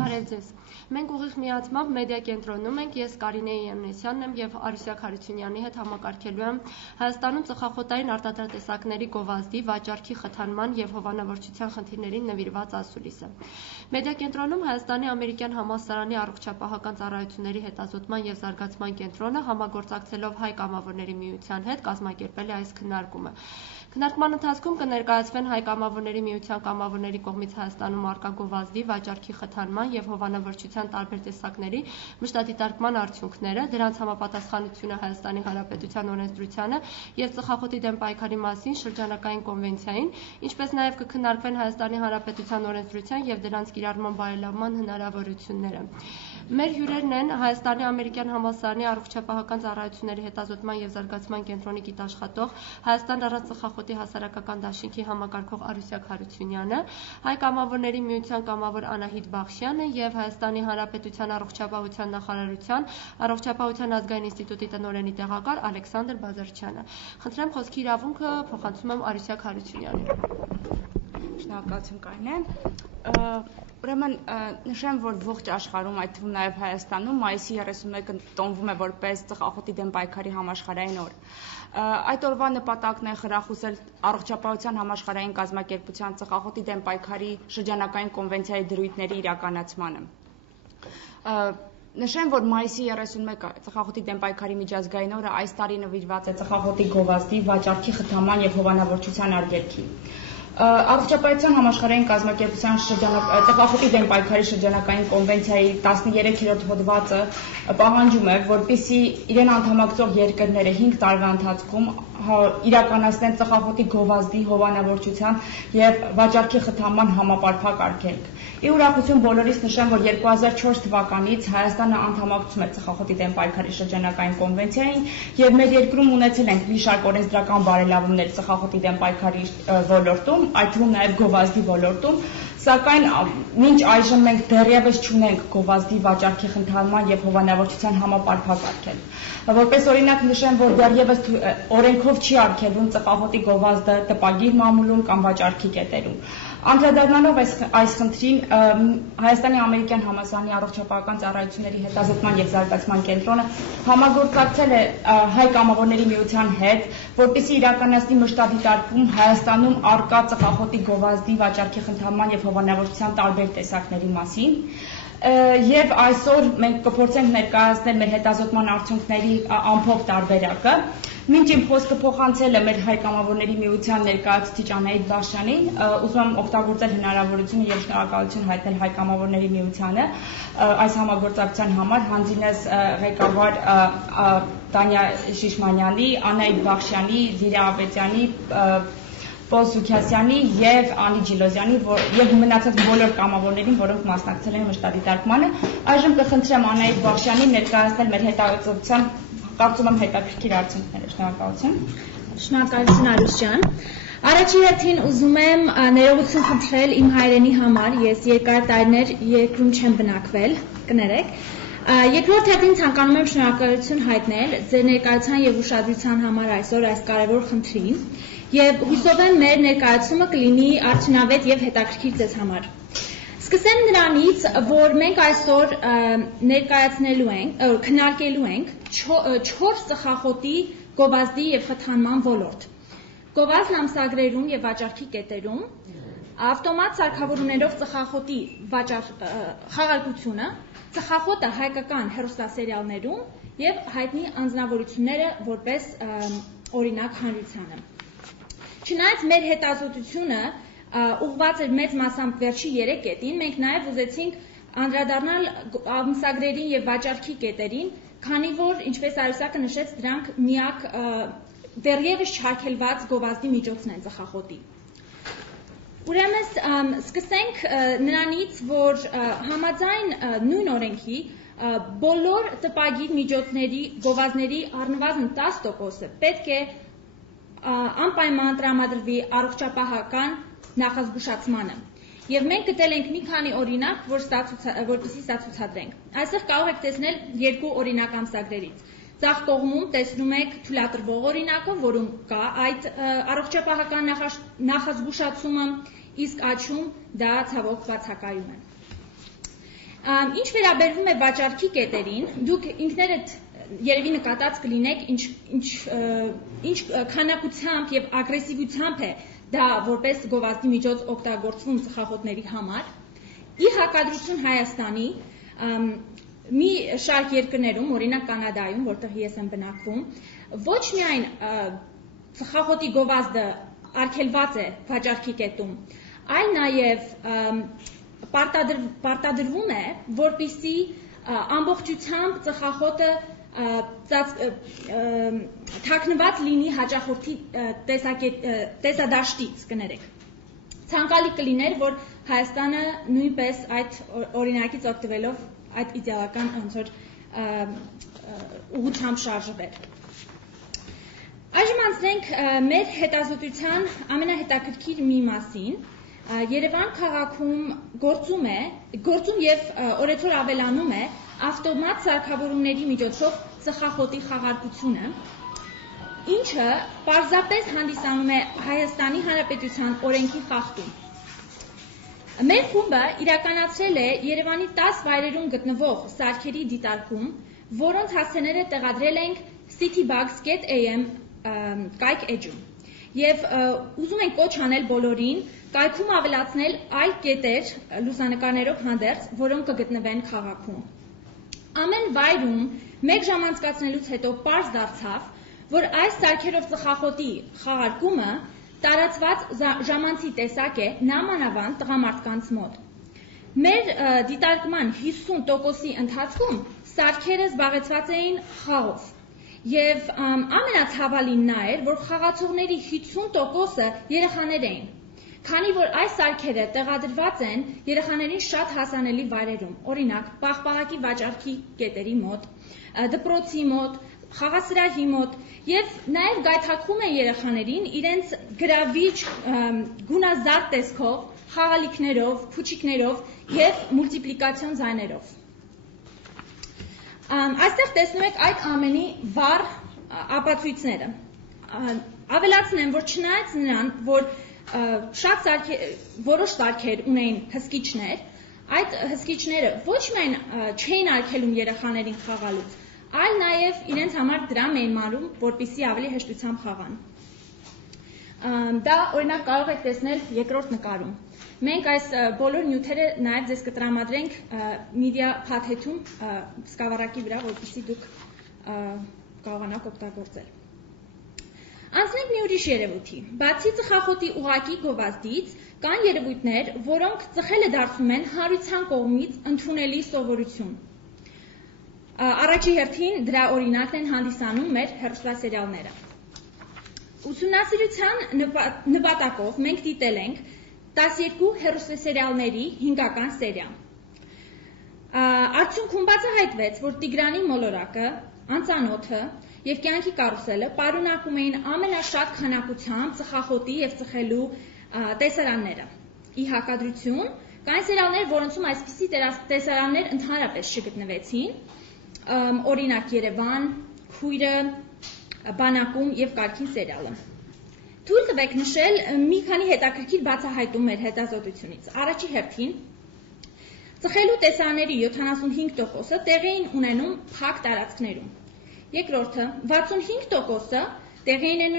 Բարև ձեզ։ Մենք ուղիղ միացմամբ մեդիա կենտրոնում ենք, ես Կարինե Յանեսյանն եմ եւ Արուսյակ Հարությունյանի հետ համակարգելու եմ Հայաստանում ծխախոտային արտադրատեսակների գովազդի, վաճառքի խթանման եւ հովանավորչության խնդիրներին նվիրված ասուլիսը։ Մեդիա կենտրոնում Հայաստանի ամերիկյան համալսարանի առողջապահական ծառայությունների հետազոտման եւ զարգացման կենտրոնը համագործակցելով Հայ կամավորների միության հետ կազմակերպել է այս քննարկումը։ Քննարկման ընթացքում կներկայացվեն Հայ կամավորների միության կամավորների կողմից Հայաստանում առկա գովազդի, վաճառքի խթանման եւ հովանավորչության տարբեր տեսակների մշտադիտարկման արդյունքները, դրանց համապատասխանությունը Հայաստանի Հանրապետության օրենսդրությանը եւ ծխախոտի դեմ պայքարի մասին շրջանական կոնվենցիային, ինչպես նաեւ կքննարկվեն Հայաստանի Հանրապետության օրենսդրության եւ դրանց կիրառման բարելավման հնարավորությունները։ Մեր հյուրերն են Հայաստանի ամերիկյան համալսարանի առողջապահական ծառայությունների հետազոտման եւ զարգացման կենտրոնի գիտաշխատող Հայաստան առանց ծխախոտի հասարակական դաշինքի համակարգող Արուսյակ Հարությունյանը, Հայ կամավորների միության կամավոր Անահիտ Բախշյանը եւ Հայաստանի Հանրապետության առողջապահության նախարարության առողջապահության ազգային ինստիտուտի տնօրենի տեղակալ Ալեքսանդր Բազարչյանը։ Խնդրեմ խոսքի իրավունքը փոխանցում եմ Արուսյակ Հարությունյանին։ Շնորհակալություն Կարինե։ Ուրեմն նշեմ, որ ողջ աշխարհում, այդ թվում նաև Հայաստանում, մայիսի 31-ը տոնվում է որպես ծխախոտի դեմ պայքարի համաշխարհային օր։ Այդ օրվա նպատակն է խրախուսել առողջապահության համաշխարհային կազմակերպության ծխախոտի դեմ պայքարի շրջանական կոնվենցիայի դրույթների իրականացմանը։ Նշեմ, որ մայիսի 31-ը ծխախոտի դեմ պայքարի միջազգային օրը այս տարի նվիրված է ծխախոտի գովազդի, վաճառքի խթանման եւ հովանավորչության արգելքի։ Առողջապահության համաշխարհային կազմակերպության ծխախոտի դեմ պայքարի շրջանական կոնվենցիայի 13-րդ հոդվածը պահանջում է, որպեսզի իրեն անդամակցող երկրները 5 տարվա ընթացքում իրականացնեն ծխախոտի գովազդի, հովանավորչության եւ վաճառքի խթանման համապարփակ արգելք։ Ի ուրախություն բոլորիս նշեմ, որ 2004 թվականից Հայաստանը անդամակցում է ծխախոտի դեմ պայքարի շրջանական կոնվենցիային եւ մեր երկրում ունեցել ենք մի շարք օրենսդրական բարելավումներ ծխախոտի դեմ պայքարի ոլորտում, այդ թվում նաեւ գովազդի ոլորտում, սակայն մինչ այժմ մենք դեռևս չունենք գովազդի, վաճառքի խթանման եւ հովանավորչության համապարփակ արգելք։ Որպես օրինակ նշեմ, որ դեռևս օրենքով չի արգելվում ծխախոտի գովազդը տպագիր մամուլում կամ վաճառքի կետերում։ Անդրադառնալով այս խնդրին, Հայաստանի ամերիկյան համալսարանի առողջապահական ծառայությունների հետազոտման եւ զարգացման կենտրոնը համագործակցել է Հայ կամավորների միության հետ, որպեսզի իրականացնի մշտադիտարկում Հայաստանում առկա ծխախոտի գովազդի, վաճառքի խթանման եւ հովանավորչության տարբեր տեսակների մասին։ Եվ այսօր մենք կփորձենք ներկայացնել մեր հետազոտման արդյունքների ամփոփ տարբերակը։ Մինչ իմ խոսքը փոխանցել եմ մեր Հայ կամավորների միության ներկայացուցիչ Անահիտ Բախշյանին, ուզում եմ օգտագործել հնարավորությունը եւ շնորհակալություն հայտնել Հայ կամավորների միությանը այս համագործակցության համար, հանձինս ղեկավար Տանյա Շիշմանյանի, Անահիտ Բախշյանի, Զիրա Ավետյանի, Պոլ Սուքյասյանի եւ Անի Ջիլոզյանի եւ մնացած բոլոր կամավորներին, որոնք մասնակցել են մշտադիտարկմանը։ Այժմ կխնդրեմ Անահիտ Բախշյանին ներկայացնել մեր հետազոտության, կարծում եմ հետաքրքիր արդյունքները։ Շնորհակալություն։ Շնորհակալություն Արուս ջան։ Առաջին հերթին ուզում եմ ներողություն խնդրել իմ հայրենի համար, ես երկար տարիներ երկրում չեմ բնակվել, կներեք։ Երկրորդ հերթին ցանկանում եմ շնորհակալություն հայտնել ձեր ներկայության եւ ուշադրության համար այսօր այս կարևոր խնդրին եւ հույսով եմ մեր ներկայացումը կլինի արդյունավետ եւ հետաքրքիր ձեզ համար։ Սկսեմ նրանից, որ մենք այսօր ներկայացնելու ենք, քննարկելու ենք 4 ծխախոտի գովազդի եւ խթանման ոլորտ։ Գովազդն ամսագրերում եւ վաճառքի կետերում, ավտոմատ սարքավորումներով ծխախոտի խաղարկությունը, ծխախոտը հայկական հեռուստասերիալներում եւ հայտնի անձնավորությունները որպես օրինակ հանրությանը։ Չնայած մեր հետազոտությունը ուղղված էր մեծ մասամբ վերջի 3 կետին, մենք նաեւ ուզեցինք անդրադառնալ ամսագրերին եւ վաճառքի կետերին, քանի որ, ինչպես Արուսյակը նշեց, դրանք միակ դեռևս չարգելված գովազդի միջոցն են ծխախոտի։ Ուրեմն սկսենք նրանից, որ համաձայն նույն օրենքի բոլոր տպագիր միջոցների գովազդների առնվազն 10%-ը պետք է անպայման տրամադրվի առողջապահական նախազգուշացմանը։ Եվ մենք գտել ենք մի քանի օրինակ, որպեսզի սա ցուցադրենք։ Այստեղ կարող եք տեսնել 2 օրինակ ամսագրերից։ Ձախ կողմում տեսնում եք թույլատրվող օրինակը, որում կա այդ առողջապահական նախազգուշացումը, իսկ աչում դա ցավոք բացակայում է։ Ինչ վերաբերվում է վաճառքի կետերին, դուք ինքներդ երևի նկատած կլինեք ինչ քանակությամբ եւ ագրեսիվությամբ է դա որպես գովազդի միջոց օգտագործվում ծխախոտների համար։ Ի հակադրություն Հայաստանի մի շարք երկրներում, օրինակ Կանադայում, որտեղ ես եմ բնակվում, ոչ միայն ծխախոտի գովազդը արգելված է վաճառքի կետում, այլ նաև պարտադրվում է, որպեսզի ամբողջությամբ ծխախոտը թաքնված լինի հաճախորդի տեսադաշտից, կներեք։ Ցանկալի կլիներ, որ Հայաստանը նույնպես այդ օրինակից օգտվելով այդ իդեալական ոնց որ ուղղությամբ շարժվեր։ Այժմ անցնենք մեր հետազոտության ամենահետաքրքիր մի մասին։ Երևան քաղաքում գործում եւ օրեցօր ավելանում է ավտոմատ սարքավորումների միջոցով ծխախոտի խաղարկությունը, ինչը պարզապես հանդիսանում է Հայաստանի Հանրապետության օրենքի խախտում։ Մեր խումբը իրականացրել է Երևանի 10 վայրերում գտնվող սարքերի դիտարկում, որոնց հասցեները տեղադրել ենք citybugs.am կայք էջում։ Եվ ուզում ենք կոչ անել բոլորին կայքում ավելացնել այլ կետեր լուսանկարներով հանդերձ, որոնք կգտնվեն քաղաքում։ Ամեն վայրում մեկ ժամ անցկացնելուց հետո պարզ դարձավ, որ այս սարքերով ծխախոտի խաղարկումը տարածված ժամանցի տեսակ է նամանավանդ տղամարդկանց մոտ։ Մեր դիտարկման 50%-ի ընթացքում սարքերը զբաղեցված էին խաղով։ Եվ ամենացավալին նա էր, որ խաղացողների 50%-ը երեխաներ էին, քանի որ այս սարքերը տեղադրված են երեխաներին շատ հասանելի վայրերում, օրինակ պաղպաղակի վաճառքի կետերի մոտ, դպրոցի մոտ, խաղասրահի մոտ, եւ նաեւ գայթակղում են երեխաներին իրենց գրավիչ գունազարդ տեսքով, խաղալիքներով, փուչիկներով եւ մուլտիպլիկացիոն ձայներով։ Այստեղ տեսնում եք այդ ամենի վառ ապացույցները։ Ավելացնեմ, որ չնայած նրան, որ որոշ սարքեր ունեին հսկիչներ, այդ հսկիչները ոչ միայն չէին արգելում երեխաներին խաղալուց, այլ նաև իրենց համար դրամ էին մարում, որպեսզի ավելի հեշտությամբ խաղան։ Դա օրինակ կարող եք տեսնել երկրորդ նկարում։ Մենք այս բոլոր նյութերը նաև ձեզ կտրամադրենք media փաթեթում սկավառակի վրա, որպեսզի դուք կարողանաք օգտագործել։ Անցնենք մի ուրիշ երևույթի։ Բացի ծխախոտի ուղղակի գովազդից, կան երևույթներ, որոնք ծխելը դարձնում են հանրության կողմից ընդունելի սովորություն։ Առաջի հերթին դրա օրինակն են հանդիսանում մեր հեռուստասերիալները։ Ուսումնասիրության նպատակով մենք դիտել ենք 12 հեռուստասերիալների 5-ական սերիա։ Արդյունքում բացահայտվեց, որ Տիգրանի մոլորակը, Անծանոթը եւ Կյանքի կարուսելը պարունակում էին ամենաշատ քանակությամբ ծխախոտի եւ ծխելու տեսարանները։ Ի հակադրություն, կային սերիալներ, որոնցում այսպիսի տեսարաններ ընդհանրապես չգտնվեցին, օրինակ Երևան, Քույրը, Բանակում եւ Կարգին սերիալը։ Թույլ տվեք նշել մի քանի հետաքրքիր բացահայտում մեր հետազոտությունից։ Առաջի հերթին ծխելու տեսարանների 75%-ը տեղի էին ունենում փակ տարածքներում։ Երկրորդը 65%-ը տեղի էին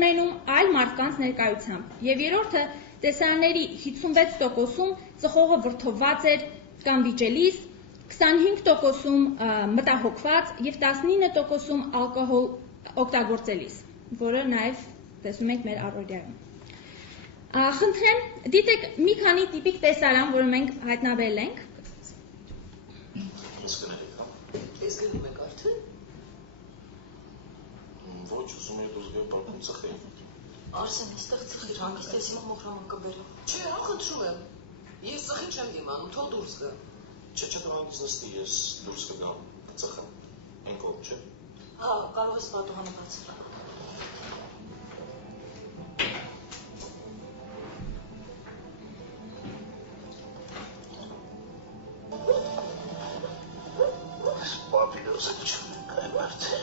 ունենում այլ մարդկանց ներկայությամբ։ Եվ երրորդը տեսարանների 56%-ում ծխողը վրդովված էր կամ վիճելիս, 25%-ում մտահոգված եւ 19%-ում ալկոհոլ օգտագործելիս, որը նաև տեսնում ենք մեր առօրյայում։ Խնդրեմ, դիտեք մի քանի տիպիկ տեսարան, որը մենք հայտնաբերել ենք։ Ես կներեք, հա։ Ես գնում եք արդեն։ Ոչ, ուզում եք դուրս գալ բակում ծխել։ Արսեն, այստեղ ծխիր, հանգիստ ես հիմա մոխրամակը բերեմ։ Չէ, հա, խնդրում եմ։ Ես ծխի չեմ դիմանում, թող դուրս գա։ Չէ, հանգիստ նստի, ես դուրս կգամ, կծխեմ։ Այն կողմ, չէ։ Հա, կարող ես պատուհանը բացել։ Պապիրոզը չունենք այ մարդը։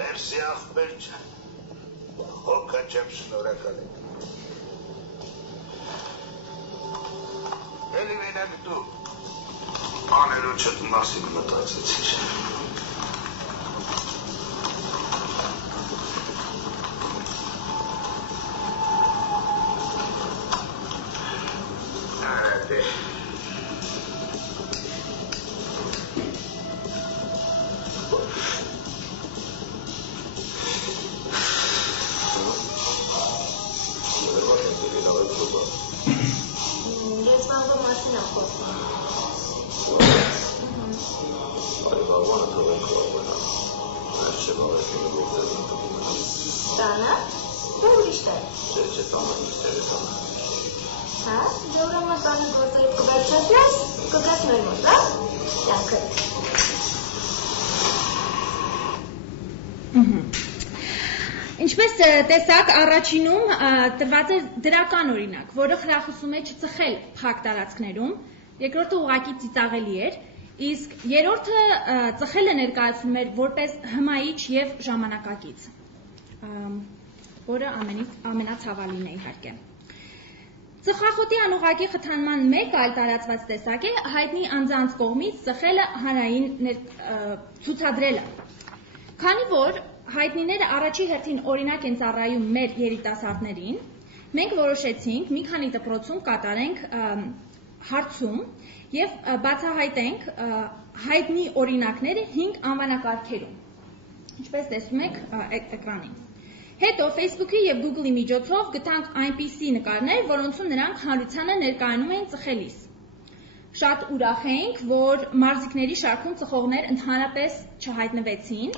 Մերսի ախպեր ջան։ պահանջեմ, շնորհակալ եմ։ Էլի մենակ դու աներոջդ մասին մտածեցիր։ Արադե։ Տանը, դե ուրիշ տեղ։ Չէ, տանը միշտ է։ Հա, դե ուրեմն տանը գործերը կվերջացնես, կգաս մեր մոտ, հա։ Յանքը։ Ինչպես տեսակ, առաջինում տրված է դրական օրինակ, որը խրախուսում է չծխել փակ տարածքներում, երկրորդը ուղղակի ծիծաղելի էր, իսկ երրորդը ծխելը ներկայացնում էր որպես հմայիչ եւ ժամանակակից, որը ամենացավալին է իհարկե։ Ծխախոտի անուղղակի խթանման մեկ այլ տարածված տեսակ է հայտնի անձանց կողմից ծխելը հանրային ցուցադրելը։ Քանի որ հայտնիները առաջի հերթին օրինակ են ծառայում մեր երիտասարդներին, մենք որոշեցինք մի քանի դպրոցում կատարենք հարցում եւ բացահայտենք հայտնի օրինակները 5 անվանակարգերում։ Ինչպես տեսնում եք էկրանին։ Հետո Facebook-ի եւ Google-ի միջոցով գտանք այնպիսի նկարներ, որոնցում նրանք հանրությանը ներկայանում էին ծխելիս։ Շատ ուրախ էինք, որ մարզիկների շարքում ծխողներ ընդհանրապես չհայտնվեցին,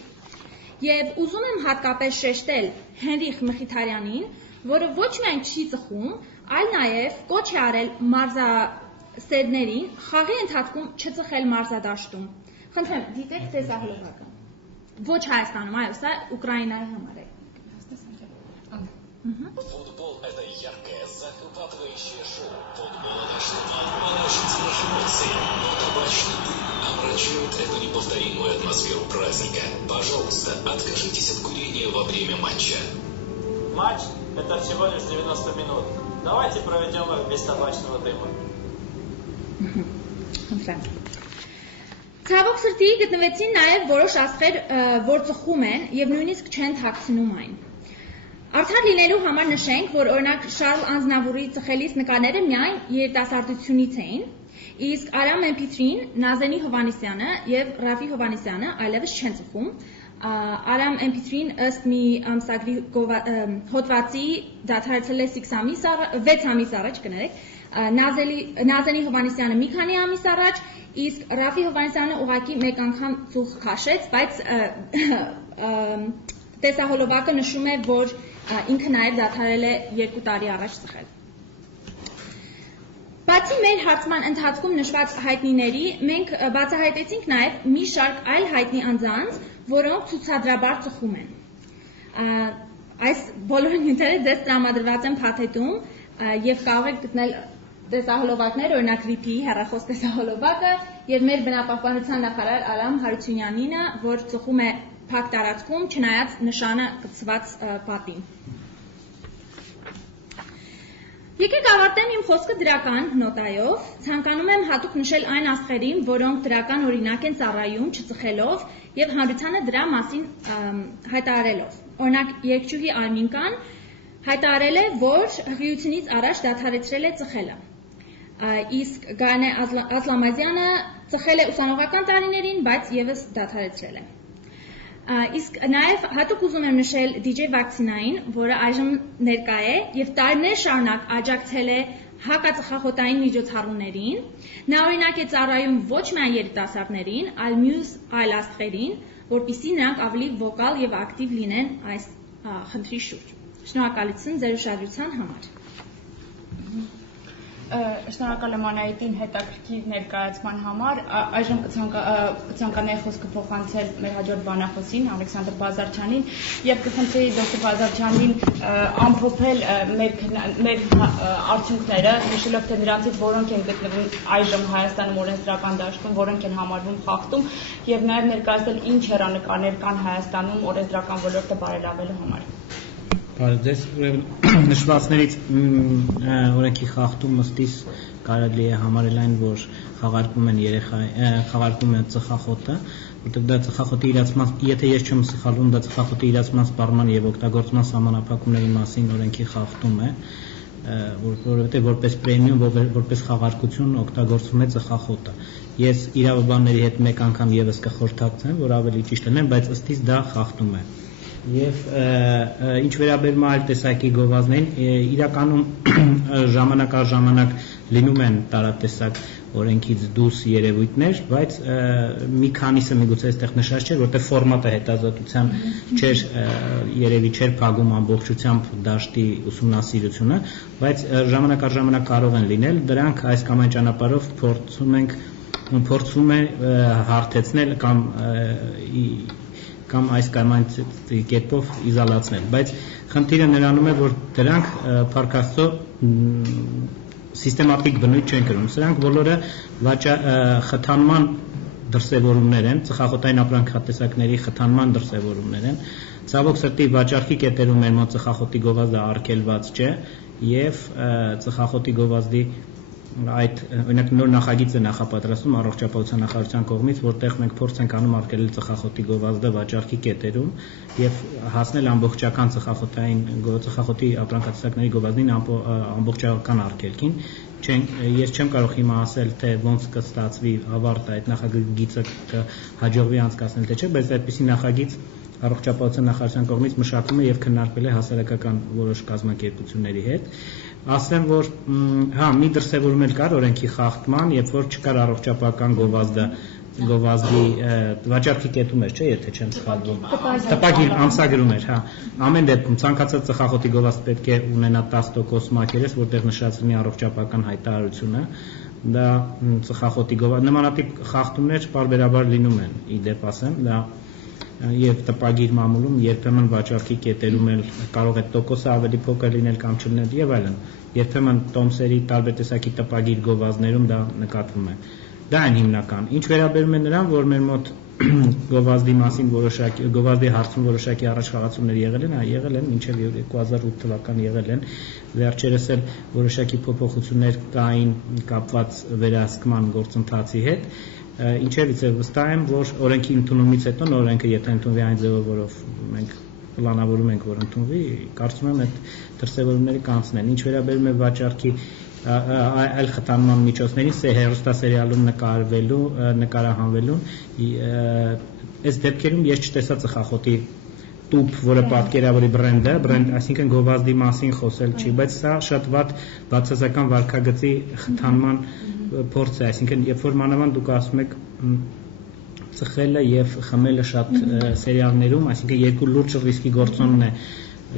եւ ուզում եմ հատկապես շեշտել Հենրիխ Մխիթարյանին, որը ոչ միայն չի ծխում, այլ նաեւ կոչ է արել մարզասերներին խաղի ընթացքում չծխել մարզադաշտում։ Խնդրեմ, դիտեք տեսահոլովակը։ Ոչ Հայաստանում, այո, սա Ուկրաինայի համար է։ Футбол – это яркое, захватывающее шоу. Футбол – наш ощутимых эмоций. Но табачный дым омрачает эту неповторимую атмосферу праздника. Пожалуйста, откажитесь от курения во время матча. Матч – это всего лишь 90 минут. Давайте проведем их без табачного дыма. Ցավոք սրտի գտնվեցին նաև որոշ աստղեր, որ ծխում են եւ նույնիսկ չեն թաքցնում այն։ Արդար լինելու համար նշենք, որ օրինակ Շարլ Անձնավուրի ծխելիս նկարները միայն երիտասարդությունից էին, իսկ Արամ MP3-ին, Նազենի Հովանեսյանը եւ Ռաֆի Հովանեսյանը այլևս չեն ծխում։ Արամ MP3-ին ըստ մի ամսագրի հոդվածի դադարեցել է 6 ամիս առաջ, կներեք, Նազենի Հովանեսյանը մի քանի ամիս առաջ, իսկ Ռաֆի Հովանեսյանը ուղղակի մեկ անգամ ծուխ քաշեց, բայց տեսահոլովակը նշում է, որ ինքը նաև դադարել է 2 տարի առաջ ծխել։ Բացի մեր հարցման ընթացքում նշված հայտնիների, մենք բացահայտեցինք նաև մի շարք այլ հայտնի անձանց, որոնք ցուցադրաբար ծխում են։ Այս բոլոր նյութերը ձեզ տրամադրված են փաթեթում եւ կարող եք գտնել տեսահոլովակներ, օրինակ RIP-ի հեռախոս տեսահոլովակը եւ մեր բնապահպանության նախարար Արամ Հարությունյանինը, որ ծխում է փակ տարածքում, չնայած նշանը կցված պատին։ Եկեք ավարտեմ իմ խոսքը դրական նոտայով, ցանկանում եմ հատուկ նշել այն աստղերին, որոնք դրական օրինակ են ծառայում չծխելով եւ հանրությանը դրա մասին հայտարարելով։ Օրինակ երգչուհի Արմինկան հայտարարել է, որ հղիությունից առաջ դադարեցրել է ծխելը։ Իսկ Գարանե Ասլամազյանը ծխել է ուսանողական տարիներին, բայց եւս դադարեցրել է։ Իսկ նաև հատուկ ուզում եմ նշել DJ Վակցինային, որը այժմ ներկա է եւ տարիներ շարունակ աջակցել է հակածխախոտային միջոցառումներին։ Նա օրինակ է ծառայում ոչ միայն երիտասարդներին, այլ մյուս այլ աստղերին, որպեսզի նրանք ավելի վոկալ եւ ակտիվ լինեն այս խնդրի շուրջ։ Շնորհակալություն ձեր ուշադրության համար։ Շնորհակալ եմ Անահիտին հետաքրքիր ներկայացման համար։ Այժմ կցանկանայի խոսքը փոխանցել մեր հաջորդ բանախոսին Ալեքսանդր Բազարչյանին եւ կխնդրեի դոկտոր Բազարչյանին ամփոփել մեր արդյունքները, նշելով թե նրանցից որոնք են գտնվում այժմ Հայաստանում օրենսդրական դաշտում, որոնք են համարվում խախտում եւ նաեւ ներկայացնել ինչ հեռանկարներ կան Հայաստանում օրենսդրական ոլորտը բարելավելու համար։ Ձեզ նշվածներից օրենքի խախտում ըստիս կարելի է համարել այն, որ խաղարկում են ծխախոտը, որտեղ դա ծխախոտի իրացման, եթե ես չեմ սխալվում, դա ծխախոտի իրացման սպառման եւ օգտագործման սահմանափակումների մասին օրենքի խախտում է, որովհետեւ որպես պրեմիում, որպես խաղարկություն օգտագործվում է ծխախոտը։ Ես իրավաբանների հետ մեկ անգամ եւս կխորհրդակցեմ, որ ավելի ճիշտ լինեն, բայց ըստիս դա խախտում է։ Եվ ինչ վերաբերում է այլ տեսակի գովազդներին, իրականում ժամանակ առ ժամանակ լինում են տարատեսակ օրենքից դուրս երևույթներ, բայց մի քանիսը միգուցե այստեղ նշած չէր, որտեղ ֆորմատը հետազոտության չէր, երևի չէր փակում ամբողջությամբ դաշտի ուսումնասիրությունը, բայց ժամանակ առ ժամանակ կարող են լինել, դրանք այս կամ այն ճանապարհով փորձում է հարթեցնել կամ այս կամ այն կերպով իզոլացնել, բայց խնդիրը նրանում է, որ դրանք փառք Աստծո սիստեմատիկ բնույթ չեն կրում, սրանք բոլորը խթանման դրսևորումներ են, ծխախոտային ապրանքատեսակների խթանման դրսևորումներ են, ցավոք սրտի վաճառքի կետերում մեր մոտ ծխախոտի գովազդը արգելված չէ եւ ծխախոտի գովազդի այդ օրինակ նոր նախագիծ է նախապատրաստում առողջապահության նախարարության կողմից, որտեղ մենք փորձ ենք անում արգելել ծխախոտի գովազդը վաճառքի կետերում եւ հասնել ամբողջական ծխախոտի ապրանքատեսակների գովազդին ամբողջական արգելքին։ Ես չեմ կարող հիմա ասել, թե ոնց կստացվի ավարտը այդ նախագիծը կհաջողվի անցկացնել թե չէ, բայց այդպիսի նախագիծ առողջապահության նախարարության կողմից մշակվում է եւ քննարկվել է հասարակական որոշ կազմակերպությունների հետ։ Ասեմ, որ մի դրսևորում էլ կար օրենքի խախտման, երբ որ չկար առողջապահական գովազդի վաճառքի կետում էր, չէ, եթե չեմ սխալվում։ Տպագիր ամսագրում էր, Ամեն դեպքում ցանկացած ծխախոտի գովազդ պետք է ունենա 10% մակերես, որտեղ նշած լինի առողջապահական հայտարարությունը։ Դա ծխախոտի գովազդ նմանատիպ խախտումներ պարբերաբար լինում են, ի դեպ ասեմ, դա եւ տպագիր մամուլում երբեմն վաճառքի կետերում էլ կարող է տոկոսը ավելի փոքր լինել կամ չլինել եւ այլն։ Երբեմն տոմսերի տարբեր տեսակի տպագիր գովազդներում դա նկատվում է։ Դա այն հիմնական։ Ինչ վերաբերում է նրան, որ մեր մոտ գովազդի մասին գովազդի հարցում որոշակի առաջխաղացումներ եղել են, մինչև 2008 թվական եղել են, վերջերս էլ որոշակի փոփոխություններ կային կապված վերահսկման գործընթացի հետ։ Ինչևից է վստահ եմ, որ օրենքի ընդունումից հետո օրենքը եթե ընդունվի այն ձևով, որով մենք պլանավորում ենք, որ ընդունվի, կարծում եմ այդ դրսևորումները կանցնեն։ Ինչ վերաբերում է վաճառքի այլ խթանման միջոցներին, հեռուստասերիալում նկարահանվելուն, այս դեպքերում ես չտեսա ծխախոտի տուփ, որը պատկերավորի բրենդը, այսինքն գովազդի մասին խոսել չի, բայց սա շատ վատ բացասական վարքագծի խթանման փորձ է, այսինքն երբ որ մանավանդ դուք ասում եք ծխելը եւ խմելը շատ սերիալներում, այսինքն երկու լուրջ ռիսկի գործոնն է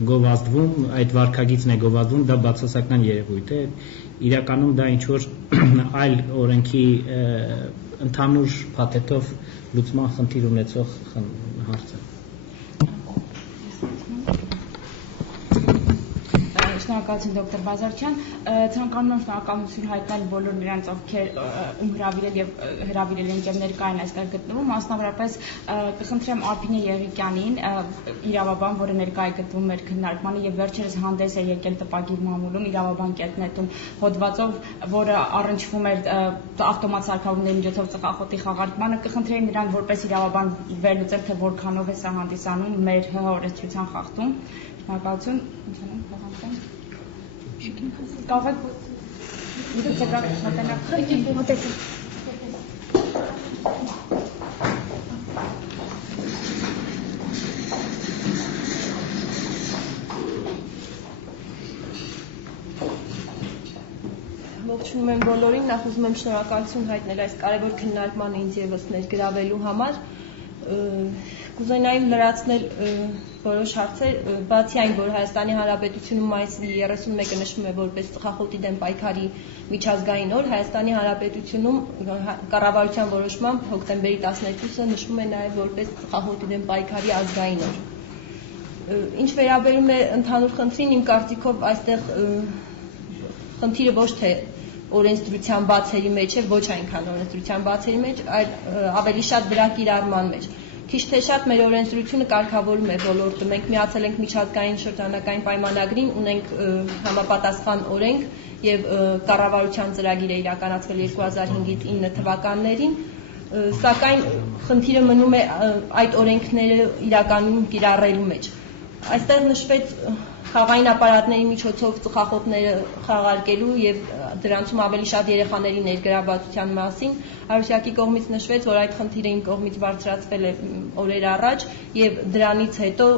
գովազդվում, այդ վարքագիծն է գովազդվում, դա բացասական երևույթ է, իրականում դա ինչ որ այլ օրենքի ընդհանուր փաթեթով լուծման խնդիր ունեցող հարց է։ Շնորհակալություն դոկտոր Բազարչյան, ցանկանում եմ շնորհակալություն հայտնել բոլոր նրանց, ովքեր հրավիրել եւ հրավիրել ընկերներ կային այստեղ գտնվում, մասնավորապես կխնդրեմ Արփինե Եղիկյանին, իրավաբան, որը ներկայ է գտնվում մեր քննարկմանը եւ վերջերս հանդես է եկել տպագիր մամուլում իրավաբան.net-ում հոդվածով, որը առնչվում էր ավտոմատ սարքավորումների միջոցով ծխախոտի խաղարկմանը, կխնդրեի նրան որպես իրավաբան վերլուծել, թե որքանով է սա հանդիսանում մեր ՀՀ օրենսդրության խախտում։ Շնորհակալություն, կարող եք ձգրակ մոտենակ Ողջունում եմ բոլորին, նախ ուզում եմ շնորհակալություն հայտնել այս կարևոր քննարկմանը ինձ եւս ներգրավելու համար։ Կուզենայինք լրացնել որոշ հարցեր, բացի այն, որ Հայաստանի Հանրապետությունում մայիսի 31-ը նշվում է որպես ծխախոտի դեմ պայքարի միջազգային օր, Հայաստանի Հանրապետությունում կառավարության որոշմամբ հոկտեմբերի 12-ը նշվում է նաև որպես ծխախոտի դեմ պայքարի ազգային օր։ Ինչ վերաբերում է ընդհանուր խնդրին, իմ կարծիքով այստեղ խնդիրը ոչ թե օրենսդրության բացերի մեջ է, ոչ այնքան օրենսդրության բացերի մեջ, այլ ավելի շատ դրա կիրառման մեջ։ Քիչ թե շատ մեր օրենսդրությունը կարգավորում է ոլորտը։ Մենք միացել ենք միջազգային շրջանական պայմանագրին, ունենք համապատասխան օրենք եւ կառավարության ծրագիր է իրականացվել 2005-9 թվականներին, սակայն խնդիրը մնում է այդ օրենքները իրականում կիրառելու մեջ։ Այստեղ նշվեց խաղային ապարատների միջոցով ծխախոտները խաղարկելու եւ դրանցում ավելի շատ երեխաների ներգրավվածության մասին Արուսյակի կողմից նշվեց, որ այդ խնդիրը իմ կողմից բարձրացվել է օրեր առաջ եւ դրանից հետո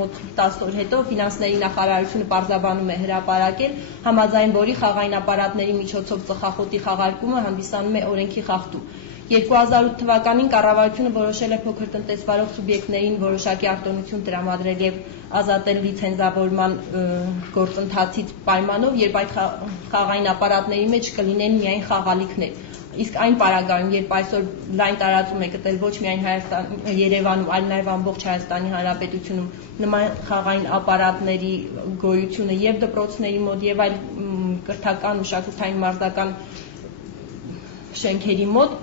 մոտ 10 օր հետո ֆինանսների նախարարությունը պարզաբանում է հրապարակել, համաձայն որի խաղային ապարատների միջոցով ծխախոտի խաղարկումը հանդիսանում է օրենքի խախտում։ 2008 թվականին կառավարությունը որոշել է փոքր տնտեսվարող սուբյեկտներին որոշակի արտոնություն տրամադրել եւ ազատել լիցենզավորման գործընթացից պայմանով, երբ այդ խաղային ապարատների մեջ կլինեն միայն խաղալիքներ։ Իսկ այն պարագայում, երբ այսօր լայն տարածում է գտել ոչ միայն Երևանում, այլ նաեւ ամբողջ Հայաստանի Հանրապետությունում նման խաղային ապարատների գոյությունը եւ դպրոցների մոտ եւ այլ կրթական մշակութային մարզական շենքերի մոտ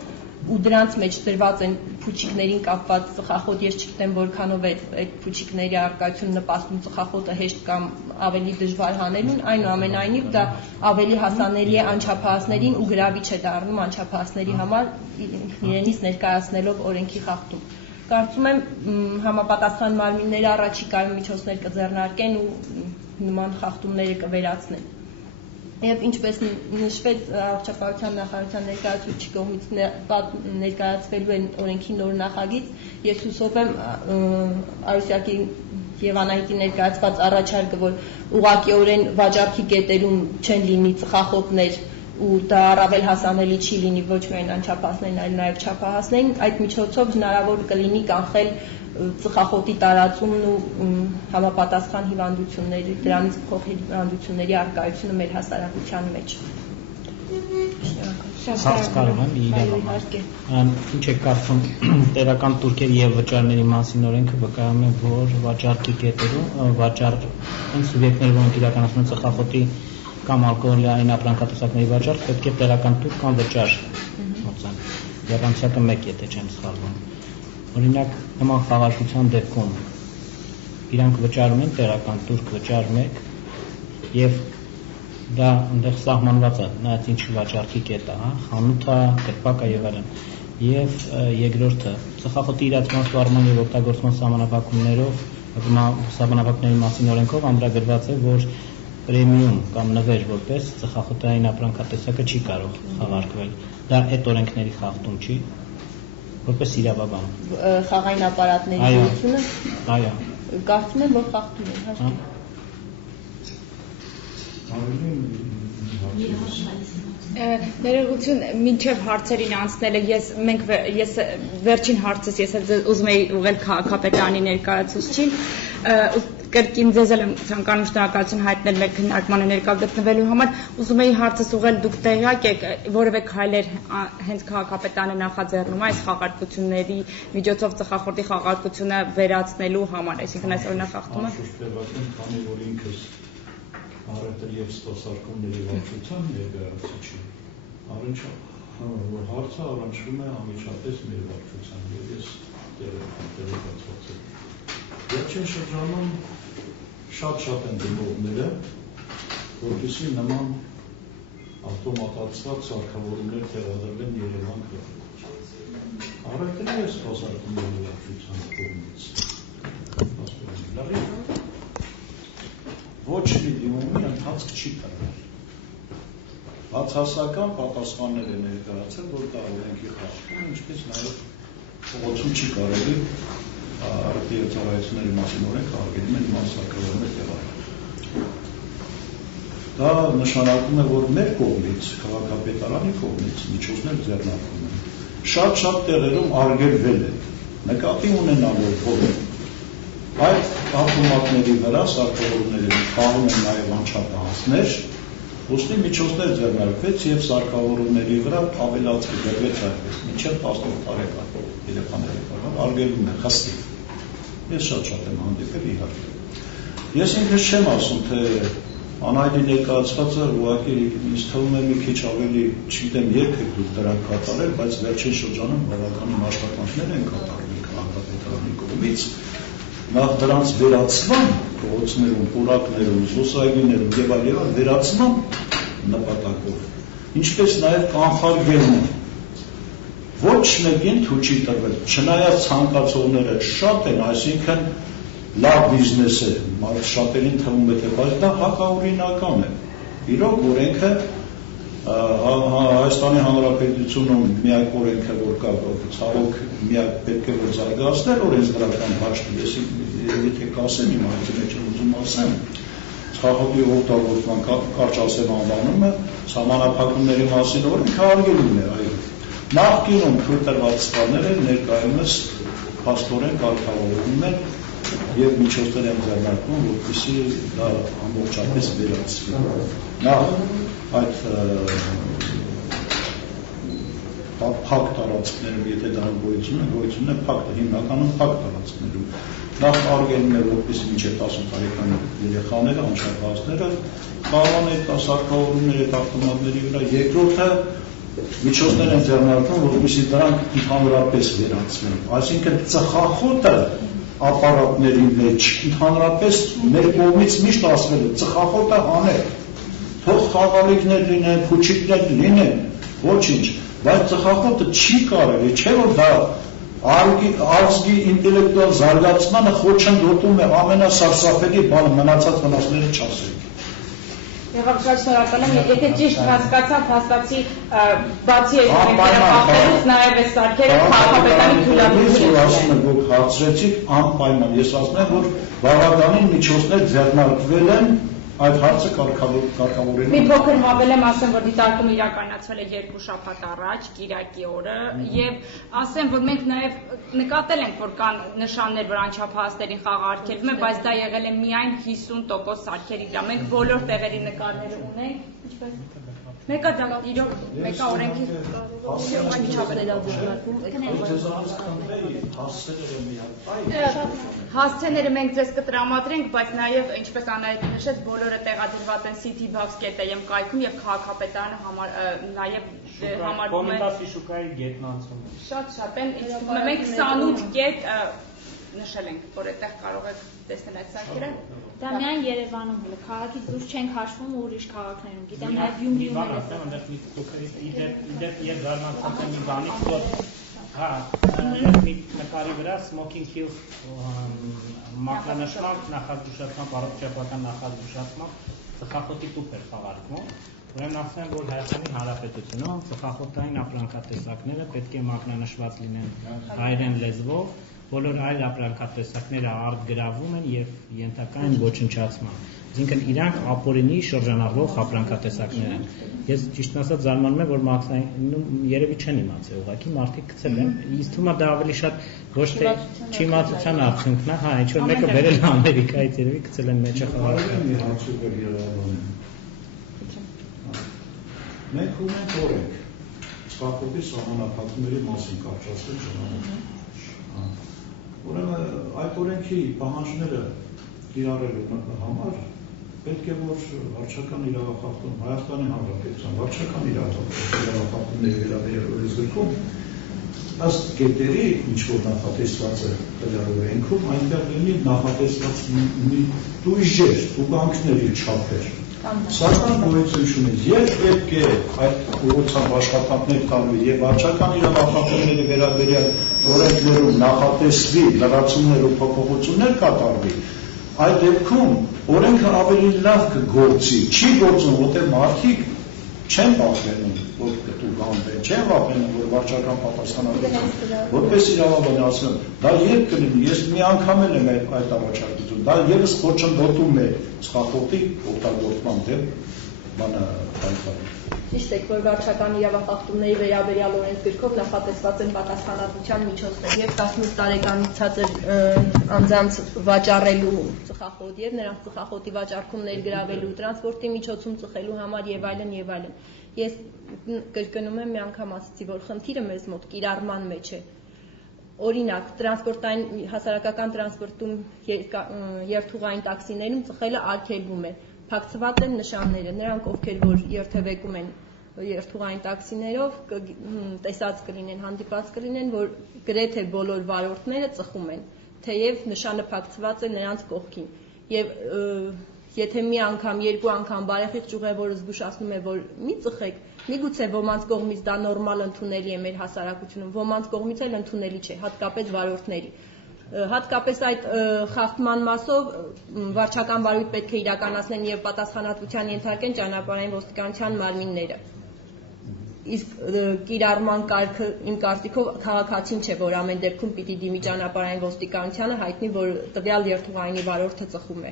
ու դրանց մեջ դրված են փուչիկներին կապված ծխախոտ, ես չգիտեմ որքանով է այդ փուչիկների առկայությունը նպաստում ծխախոտը հեշտ կամ ավելի դժվար հանելուն, այնուամենայնիվ դա ավելի հասանելի է անչափահասներին ու գրավիչ է դառնում անչափահասների համար իրենից ներկայացնելով օրենքի խախտում։ Կարծում եմ համապատասխան մարմինները առաջիկայում միջոցներ կձեռնարկեն ու նման խախտումները կվերացնեն։ Եվ ինչպես նշվեց առողջապահության նախարարության ներկայացուցիչի կողմից ներկայացվելու են օրենքի նոր նախագիծ, ես հուսով եմ Արուսյակի եւ Անահիտի ներկայացված առաջարկը, որ ուղղակիորեն վաճառքի կետերում չեն լինի ծխախոտներ ու դա առավել հասանելի չի լինի ոչ միայն անչափահասներին, այլ նաեւ չափահասներին, այդ միջոցով հնարավոր կլինի կանխել ծխախոտի տարածումն ու համապատասխան հիվանդությունների, դրանից փոխի հիվանդությունների առկայությունը մեր հասարակության մեջ։ Շատ կարող եմ իրավաբան։ Ինչ է կարծում տեղական տուրքերի եւ վճարների մասին օրենքը վկայում է, որ վաճառքի կետերում վաճառ սուբյեկտները, որոնք իրականացնում են ծխախոտի կամ ալկոհոլային ապրանքատեսակների վաճառք, պետք է տեղական տուրք կամ վճար մոծան։ Եղանցյակը 1, եթե չեմ սխալվում։ Օրինակ, նման խաղարկության դեպքում իրանք վճարում են տեղական տուրք վճար 1 եւ դա այնտեղ սահմանված է, նայած ինչ վաճառքի կետ է, խանութ է, կրպակ է եւ այլն։ Եվ երկրորդը, ծխախոտի իրացման սպառման եւ օգտագործման սահմանափակումներով, սահմանափակումների մասին օրենքով ամրագրված է, որ պրեմիում կամ նվեր որպես ծխախոտային ապրանքատեսակը չի կարող խաղարկվել։ Դա այդ օրենքների խախտում չի, որպես իրավաբան։ Խաղային ապարատների գույությունը։ Այո։ Կարծում եմ, որ խախտում են, հաշտի։ Ներողություն, մինչև հարցերին անցնելը ես վերջին հարցս ես ուզում եի ուղղել քաղաքապետարանի ներկայացուցչին, կրկին ձեզ եմ ցանկանում շնորհակալություն հայտնել մեր քննարկմանը ներկա գտնվելու համար, ուզում եի հարցս ուղղել դուք տեղյակ եք որևէ քայլեր հենց քաղաքապետարանը նախաձեռնում այս խաղարկությունների միջոցով ծխախոտի խաղարկությունը վերացնելու համար, այսինքն այս օրինախախտումը։ Քանի որ ինքս առևտրի եւ սպասարկումների վարչության ներկայացուցիչ հարցը առնչվում է անմիջապես մեր վարչության եւ ես տեղեկացված եմ։ Վերջին շրջանում շատ են դիմողները, որպեսզի նման ավտոմատացված սարքավորումներ տեղադրվեն Երևան քաղաքում։ Առևտրի եւ սպասարկումների վարչության կողմից ոչ մի դիմումի ընթացք չի տրվել։ Բացասական պատասխաններ է ներկայացել, որ դա օրենքի խախտում, ինչպես նաև փողոցում չի կարելի առևտրի եւ ծառայությունների մասին օրենքը արգելում է նման սարքավորումներ տեղադրել։ Դա նշանակում է, որ մեր կողմից, քաղաքապետարանի կողմից միջոցներ ձեռնարկվում են։ Շատ տեղերում արգելվել է։ Նկատի ունենալով, որ այդ ավտոմատների վրա սարքավորումների խաղում են նաև անչափահասներ, ուստի միջոցներ ձեռնարկվեց եւ սարքավորումների վրա ավելացրեց դրվեց այդպես, մինչև 18 տարեկան երեխաների համար արգելում է խստիվ։ Ես շատ եմ հանդիպել իհարկե։ Ես ինքս չեմ ասում, թե Անահիտի ներկայացվածը ուղղակի ինձ թվում է մի քիչ ավելի, չգիտեմ, երբ եք դուք դրանք կատարել, բայց վերջին շրջանում բավականին աշխատանքներ են կատարվել։ կողմից նախ դրանց վերացման փողոցներում, պուրակներում, զբոսայգիներում եւ այլն վերացման նպատակով, ինչպես նաեւ կանխարգելում ոչ մեկին թույլ չի տրվել, չնայած ցանկացողները շատ են, այսինքն լավ բիզնես է, շատերին թվում է թե բայց դա հակաօրինական է։ Իրոք օրենքը Հայաստանի Հանրապետությունում միակ օրենքը որ կա, ցավոք միակ պետք է որ զարգացնել օրենսդրական դաշտը, եթե կասեմ իմ այդ մեջ ուզում ասեմ, ծխախոտի օգտագործման կարճ ասեմ անվանումը սահմանափակումների մասին օրենքը արգելում է, այո։ Նախկինում թույլ տրված սպաները ներկայումս փաստորեն կարգավորվում են եւ միջոցներ են ձեռնարկվում, որպեսզի դա ամբողջապես վերացվի։ Նախ այդ փակ տարածքներում, եթե դա գոյություն է փակ, հիմնականում փակ տարածքներում, նախ արգելում է, որպեսզի մինչև 10 տարեկան երեխաները, անչափահասները կարողան այդ սարքավորումները այդ ավտոմատների վրա, երկրորդը միջոցներ են ձեռնարկվում, որպեսզի դրանք ընդհանրապես վերացվեն։ Այսինքն ծխախոտը ապարատների մեջ ընդհանրապես մեր կողմից միշտ ասվել է ծխախոտը հանել, թող խաղալիքներ լինեն, փուչիկներ լինեն, ոչինչ, բայց ծխախոտը չի կարելի, չէ որ դա ազգի ինտելեկտուալ զարգացմանը խոչընդոտում է ամենասարսափելի բանը, մնացած վնասները չասենք։ Եվարշալ շնորհակալ եմ, եթե ճիշտ հասկացավ, հաստատի բացի այս վերապահներից նաև այս սարքերը քաղաքապետարանի թույլատվություն ասում եմ, որ հարցրեցիք անպայման, ես ասում եմ, որ բավականին միջոցներ ձեռնարկվել են այդ հարցը կարգավորելու։ Մի փոքր հավելեմ, ասեմ, որ դիտարկումը իրականացվել է 2 շաբաթ առաջ, Կիրակի օրը, եւ ասեմ, որ մենք նաեւ նկատել ենք, որ կան նշաններ, որ անչափահասներին խաղը արգելվում է, բայց դա եղել է միայն 50% սարքերի վրա։ Մենք բոլոր տեղերի նկարները ունենք, ինչպես մեկը դա իրոք, մեկը օրենքի հասցեները մենք ձեզ կտրամադրենք, բայց նաև ինչպես Անահիտը նշեց, բոլորը տեղադրված են citybox.am կայքում եւ քաղաքապետարանը նաև համարվում է Կոմիտասի շուկայի գետն անցում։ Շատ են, մենք 28 կետ նշել ենք, որ այդտեղ կարող եք տեսնել այդ սարքերը։ Դա միայն Երևանում է, քաղաքից դուրս չենք հաշվում ու ուրիշ քաղաքներում։ Գիտեմ նաև Գյումրիում է։ Ես զարմացած եմ մի բանից, որ ես մի նկարի վրա Smoking Hills մակնանշման նախազգուշացման, առողջապահական նախազգուշացման ծխախոտի տուփ էր խաղարկվում։ Ուրեմն ասեմ, որ Հայաստանի Հանրապետությունում ծխախոտային ապրանքատեսակները պետք է մակնանշված լինեն հայերեն լեզվով, բոլոր այլ ապրանքատեսակները արտգրավում են եւ ենթակա են ոչնչացման։ Այսինքն իրանք ապօրինի շրջանառվող ապրանքատեսակներ են։ Ես ճիշտ ասած զարմանում եմ, որ մաքսայնում երևի չեն իմացել, ուղղակի մարդիկ գցել են։ Ինձ թվում է դա ավելի շատ ոչ թե չիմացության արդյունքն է, հա, ինչ որ մեկը վերել Ամերիկայից երևի գցել են մեջը խաղարկել։ Մենք ունենք օրենք, ծխախոտի սահմանափակումների մասին կարճացնել ժամանակ։ Ուրեմն այդ օրենքի պահանջները կիրառելու համար պետք է որ վարչական իրավախախտում Հայաստանի Հանրապետության վարչական իրավախախտումների վերաբերյալ օրենսգրքում ըստ կետերի ինչ որ նախատեսված է օրենքում այնտեղ լինի նախատեսված մի տույժեր, տուգանքների չափեր։ Սակայն գոյություն չունի, երբ պետք է այդ ուղղությամբ աշխատանքներ տարվի եւ վարչական իրավախախտումների վերաբերյալ օրենքներում նախատեսվի լրացումներ ու փոփոխություններ կատարվի, այդ դեպքում օրենքը ավելի լավ կգործի, չի գործում, որտեղ մարդիկ չեն վախենում, որ կտուգանվեն, չեն վախենում, որ վարչական պատասխանատվություն, որպես իրավաբան ասում եմ, դա երբ կլինի, ես մի անգամ էլ եմ այդ առաջարկություն, դա եւս խոչընդոտում է ծխախոտի օգտագործման դեմ բանը հայտարարում։ Ճիշտ է, որ վարչական իրավախախտումների վերաբերյալ օրենսգրքով նախատեսված են պատասխանատվության միջոցներ եւ 18 տարեկանից ցածր անձանց վաճառելու ծխախոտ եւ նրանց ծխախոտի վաճառքում ներգրավելու, տրանսպորտի միջոցում ծխելու համար եւ այլն եւ այլն։ Ես կրկնում եմ, մի անգամ ասացի, որ խնդիրը մեզ մոտ կիրառման մեջ է։ Օրինակ, տրանսպորտային հասարակական տրանսպորտում երթուղային տաքսիներում ծխելը արգելվում է։ Փակցված են նշանները, նրանք ովքեր որ երթևեկում են երթուղային տաքսիներով տեսած կլինեն, հանդիպած կլինեն, որ գրեթե բոլոր վարորդները ծխում են։ թեև նշանը փակցված է նրանց կողքին։ Եվ եթե մի անգամ, երկու անգամ բարեխիղճ ուղևորը զգուշացնում է, որ մի ծխեք, միգուցե ոմանց կողմից դա նորմալ ընդունելի է մեր հասարակությունում, ոմանց կողմից էլ ընդունելի չէ, հատկապես վարորդների։ Հատկապես այդ խախտման մասով վարչական վարույթ պետք է իրականացնեն եւ պատասխանատվության ենթարկեն ճանապարհային ոստիկանության մարմինները։ Իսկ կիրառման կարգը իմ կարծիքով քաղաքացին չէ, որ ամեն դեպքում պիտի դիմի ճանապարհային ոստիկանությանը, հայտնի, որ տվյալ երթուղայինի վարորդը ծխում է։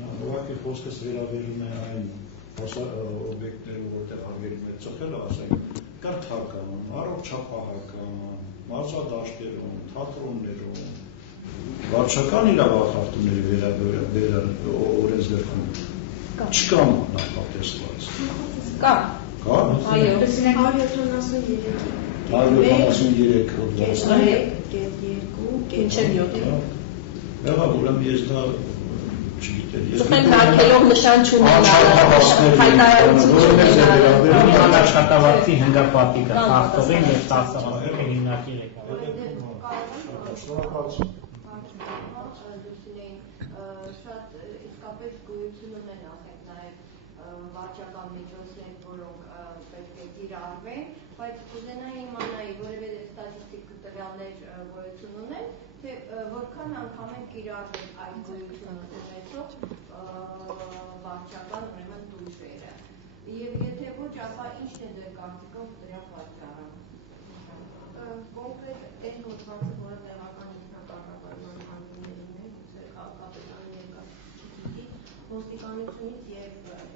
Ուղղակի խոսքս վերաբերում է այն օբյեկտները, որտեղ հարգելում է ծխելը, ասենք, կրթական, առողջապահական, մարզադաշտերում, թատրոններում, վարչական իրավախախտումների օրենսգրքում չկան նախատեսված։ Կա։ Կա։ Այո, 173 Եղա, ուրեմն ես դա չգիտեմ։ Ծխել հարկելով նշան չունենալ, Նման աշխատավարձի հնգապատիկը խախտողին և տասավանքին հիմնակի շատ իսկապես գոյություն ունեն ասենք նաև վարչական միջոցներ, որոնք պետք է կիրառվեն, բայց կուզենայի իմանալ որևէ ստատիստիկ տվյալներ գոյություն ունեն, թե որքան անգամ են կիրառվել այդ գոյություն ունեցող վարչական ուրեմն դույժերը։ Եվ եթե ոչ, ապա ի՞նչն է ձեր կարծիքով դրա պատճառը։ Կոնկրետ այն հոդվածը, որը տեղական ինքնակառավարման հանձնումներում է, կապիտալի ներկայացուցիչի ոստիկանությունից եւ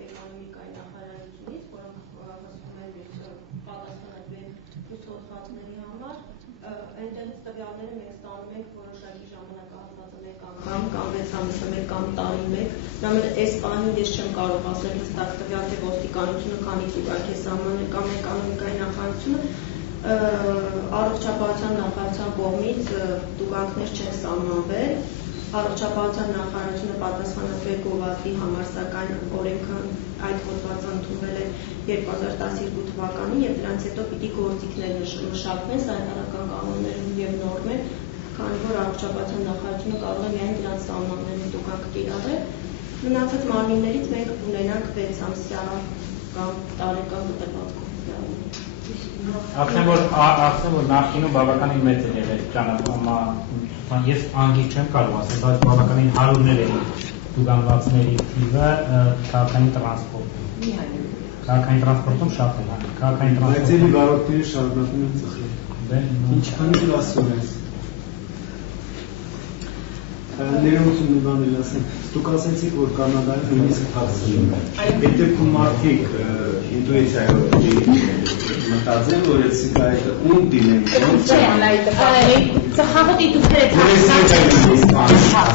էկոնոմիկայի նախարարությունից, որոնք հսկում են պատասխանատվեն մյուս հոդվածների համար, այնտեղից տվյալները մենք ստանում ենք որոշակի ժամանակահատվածը մեկ անգամ կամ 6 ամիսը մեկ կամ տարի մեկ, նույնիսկ այս պահին ես չեմ կարող ասել հստակ տվյալ, թե ոստիկանությունը քանի տուգակ է սահմանել կամ էկոնոմիկայի նախարարությունը, առողջապահության նախարարության կողմից տուգանքներ չեն սահմանվել, առողջապահության նախարարությունը պատասխանատու է գովազդի համար, սակայն օրենքը այդ հոդվածը ընդունվել է 2012 թվականին եւ դրանից հետո պիտի գործիքներ մշակվեն սանիտարական կանոններում եւ նորմեր, քանի որ առողջապահության նախարարությունը կարող է միայն դրանց սահմաններում տուգանք կիրառել։ Մնացած մարմիններից մենք ունենանք 6 ամսյա կամ տարեկան կտրվածքով տվյալներ։ Ասեմ, որ նախկինում բավականին մեծ է եղել ճանապարհը, ես անգիր չեմ կարող ասել, բայց բավականին հարյուրներ էին տուգանվածների թիվը քաղաքային տրանսպորտում։ Քաղաքային տրանսպորտում շատ են, քաղաքային տրանսպորտում։ Բայց էլի վարորդները շարունակում են ծխել։ Ինչքան ասում ես։ Ներողություն մի բան էլ ասեմ, դուք ասեցիք, որ Կանադայում նույնիսկ թաքցնում են։ Այդ դեպքում մարդիկ ինտուիցիայով մտածեն, որ այդ սիգարետը ում դիմեն։ Ծխախոտի դուքերը թաքցած։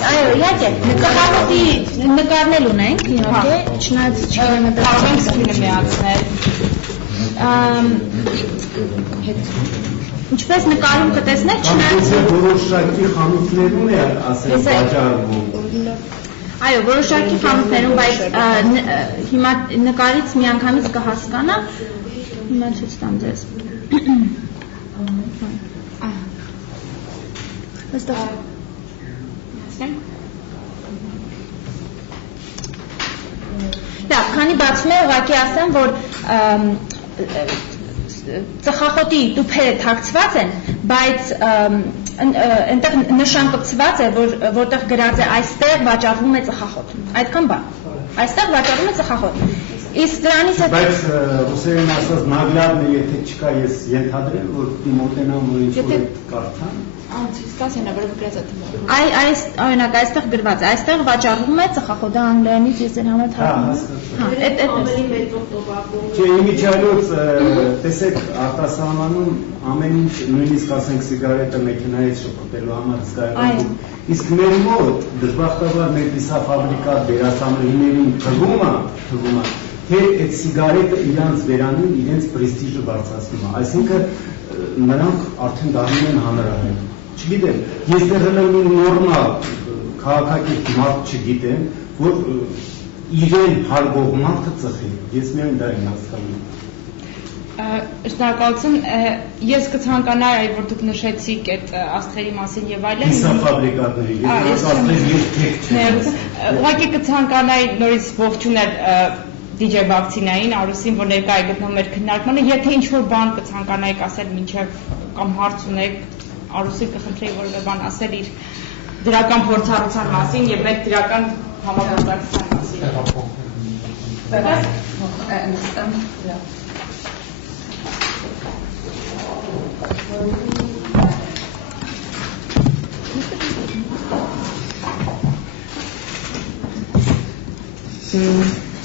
Այո, իհարկե, ծխախոտի նկարներ ունենք, իհարկե, չնայած չգիտեմ կարող ենք սկրինը միացնել։ Ինչպես նկարում կտեսնեք, չնայած որոշակի խանութներում է ասել վաճառվում։ Այո, որոշակի խանութներում, բայց հիմա նկարից միանգամից կհասկանա, հիմա ցույց տամ ձեզ։ Այստեղ։ Լավ, քանի բացում է, ուղղակի ասեմ, որ ծխախոտի տուփերը թաքցված են, բայց այնտեղ նշան կպցված է, որտեղ գրած է այստեղ վաճառվում է ծխախոտ։ Այդքան բան։ Այստեղ վաճառվում է ծխախոտ։ Իսկ դրանից հետո բայց ռուսերեն ասած նագլարն է, եթե չկա, ես ենթադրեմ, որ մոտենամ, որ ինչ-որ կարդան։ Ցույց հնարավոր գրած է թվում։ Այս օրինակ այստեղ գրված է, այստեղ վաճառվում է ծխախոտը անգլերենից ես ձեր համար թարգում։ Այդ ավելի մեծով տոբակում։ Չէ, իմիջիալոց տեսեք արտասահմանում ամեն ինչ, նույնիսկ ասենք սիգարետը մեքենայից շփոթելու համար զգայուն։ Իսկ մեր մոտ դժբախտաբար մեր կիսաֆաբրիկատ դերասանուհիներին թվում է, թե այդ սիգարետը իրանց վերանին իրենց պրեստիժը բարձրացնում է, այսինքն նրանք արդեն դառնում են հանրահայտ։ Չգիտեմ, ես դեռ մի նորմալ քաղաքակիրթ մարդ չգիտեմ, որ իրեն հարգող մարդը ծխի, ես միայն դա եմ հասկանում։ Շնորհակալություն, ես կցանկանայի, որ դուք նշեցիք այդ աստղերի մասին եւ այլն։ Կիսաֆաբրիկատների, ես աստղեր երբեք չեմ։ Ուղղակի կցանկանայի նորից ողջունել DJ Վակցինային, Արուսին, որ ներկա է գտնվում մեր քննարկմանը, եթե ինչ-որ բան կցանկանայիք ասել մինչև կամ հարց ունեք, Արուսին կխնդրեի որևէ բան ասել իր դրական փորձառության մասին եւ մեր դրական համագործակցության մասին։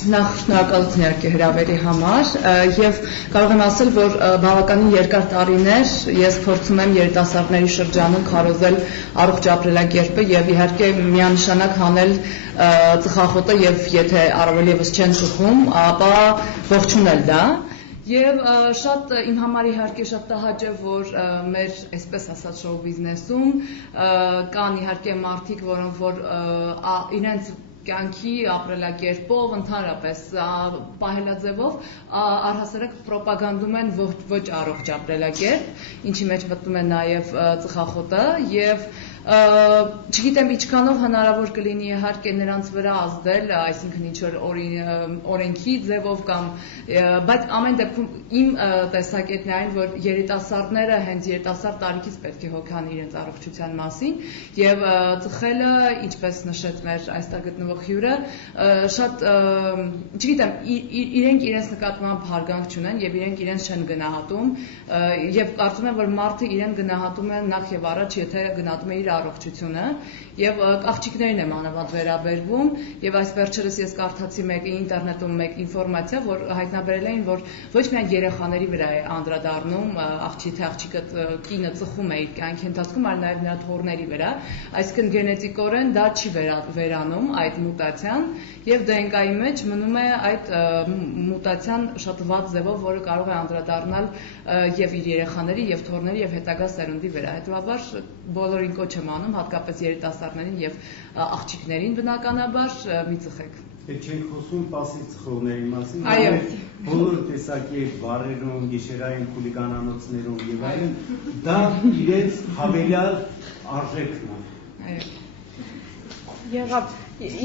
Նախ շնորհակալություն իհարկե հրավերի համար եւ կարող եմ ասել, որ բավականին երկար տարիներ ես փորձում եմ երիտասարդների շրջանում քարոզել առողջ ապրելակերպը եւ իհարկե միանշանակ հանել ծխախոտը եւ եթե առավել եւս չեն շփում, ապա ողջունել դա։ Եվ շատ իմ համար իհարկե շատ տհաճ է, որ մեր այսպես ասած շոու բիզնեսում կան իհարկե մարդիկ, որոնք որ իրենց կյանքի ապրելակերպով, ընդհանրապես պահելաձևով առհասարակ պրոպագանդում են ոչ առողջ ապրելակերպ, ինչի մեջ մտնում է նաև ծխախոտը եւ չգիտեմ ինչքանով հնարավոր կլինի իհարկե նրանց վրա ազդել, այսինքն ինչ որ օրենքի ձևով կամ բայց ամեն դեպքում իմ տեսակետն է այն, որ երիտասարդները հենց երիտասարդ տարիքից պետք է հոգան իրենց առողջության մասին եւ ծխելը, ինչպես նշեց մեր այստեղ գտնվող հյուրը, շատ չգիտեմ, իրենք իրենց նկատմամբ հարգանք չունեն եւ իրենք իրենց չեն գնահատում եւ կարծում եմ, որ մարդը իրեն գնահատում է նախ եւ առաջ, եթե գնահատում է իր առողջությունը եւ աղջիկներին եմ անավանդ վերաբերվում եւ այս վերջերս ես կարդացի մեկ ինտերնետում մեկ ինֆորմացիա, որ հայտնաբերել էին, որ ոչ միայն երեխաների վրա է անդրադառնում աղջիկը կինը ծխում է իր կյանքի ընթացքում, այլ նաեւ նրա թոռների վրա, այսինքն գենետիկորեն դա չի վերանում այդ մուտացիան եւ DNK-ի մեջ մնում է այդ մուտացիան շատ վատ ձևով, որը կարող է անդրադառնալ եւ իր երեխաների եւ թոռների եւ հետագա սերունդի վրա։ Հետեւաբար բոլորին կոչ եմ անում, հատկապես երիտասարդներին եւ աղջիկներին բնականաբար մի ծխեք։ Այդ չենք խոսում պասիվ ծխողների մասին, բոլոր տեսակի բարերում, գիշերային խուլիգանանոցներում եւ այլն, դա իրենց հավելյալ արժեքն է։ Եղավ,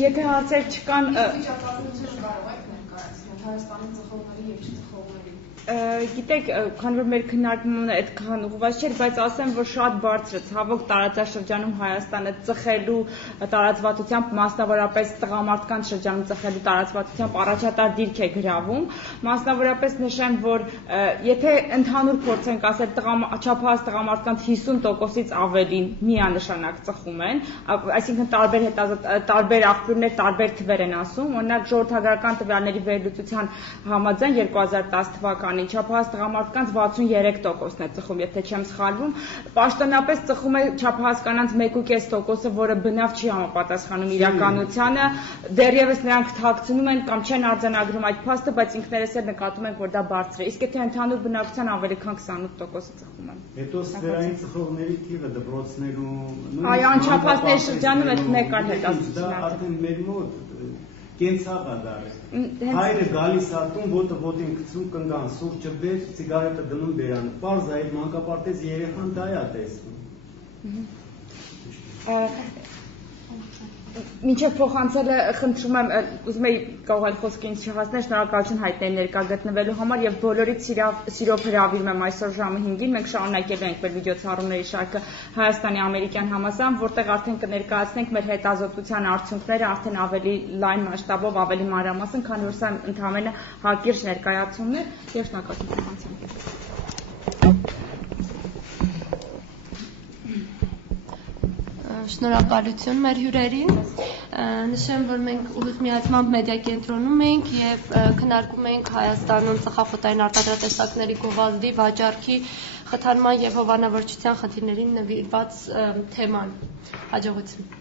եթե հարցեր չկան, վիճակագրություն կարող եք ներկայացնել Հայաստանի ծխողների եւ չծխողների։ Գիտեք, քանի որ մեր քննարկումը այդքան ուղղված չէր, բայց ասեմ, որ շատ բարձր է ցավոք տարածաշրջանում Հայաստանը ծխելու տարածվածությամբ, մասնավորապես տղամարդկանց շրջանում ծխելու տարածվածությամբ առաջատար դիրք է գրավում, մասնավորապես նշեմ, որ եթե ընդհանուր փորձենք ասել չափահաս տղամարդկանց 50%-ից ավելին միանշանակ ծխում են, այսինքն տարբեր աղբյուրներ տարբեր թվեր են ասում, օրինակ ժողովրդագրական տվյալների վերլուծության համաձայն 2010 թվականին չափահաս տղամարդկանց 63%-ն է ծխում, եթե չեմ սխալվում, պաշտոնապես ծխում է չափահաս կանանց 1.5%-ը, որը բնավ չի համապատասխանում իրականությանը, դեռևս նրանք թաքցնում են կամ չեն արձանագրում այդ փաստը, բայց ինքներս էլ նկատում ենք, որ դա բարձր է, իսկ եթե ընդհանուր բնակության ավելի քան 28%-ը ծխում են։ Հետո սֆերային ծխողների թիվը դպրոցներում, այո, անչափահասների շրջանում այդ մեկ այլ հետազոտություն դա արդեն մեր մոտ կենցաղ է դարել։ Հայրը գալիս ատում, ոտը ոտին գցում, կնգան, սուրճը բեր, սիգարետը դնում բերանը։ Պարզ է, այդ մանկապարտեզ երեխան դա է տեսնում։ Մինչև փոխանցելը խնդրում եմ, ուզում եի կարող եմ խոսքին չհասնել, շնորհակալություն հայտնել ներկա գտնվելու համար եւ բոլորից սիրով հրավիրում եմ այսօր ժամը 5-ին, մենք շարունակելու ենք մեր վիդեոցառումների շարքը Հայաստանի ամերիկյան համալսարան, որտեղ արդեն կներկայացնենք մեր հետազոտության արդյունքները արդեն ավելի լայն մասշտաբով, ավելի մանրամասն, քանի որ սա ընդհանրապես հակիրճ ներկայացումն է եւ շնորհակալություն փոխանցեմ։ Շնորհակալություն մեր հյուրերին։ Նշեմ, որ մենք ուղիղ միացմամբ մեդիա կենտրոնում ենք եւ քննարկում ենք Հայաստանում ծխախոտային արտադրատեսակների գովազդի, վաճառքի, խթանման եւ հովանավորչության խնդիրներին նվիրված թեման։ Հաջողություն։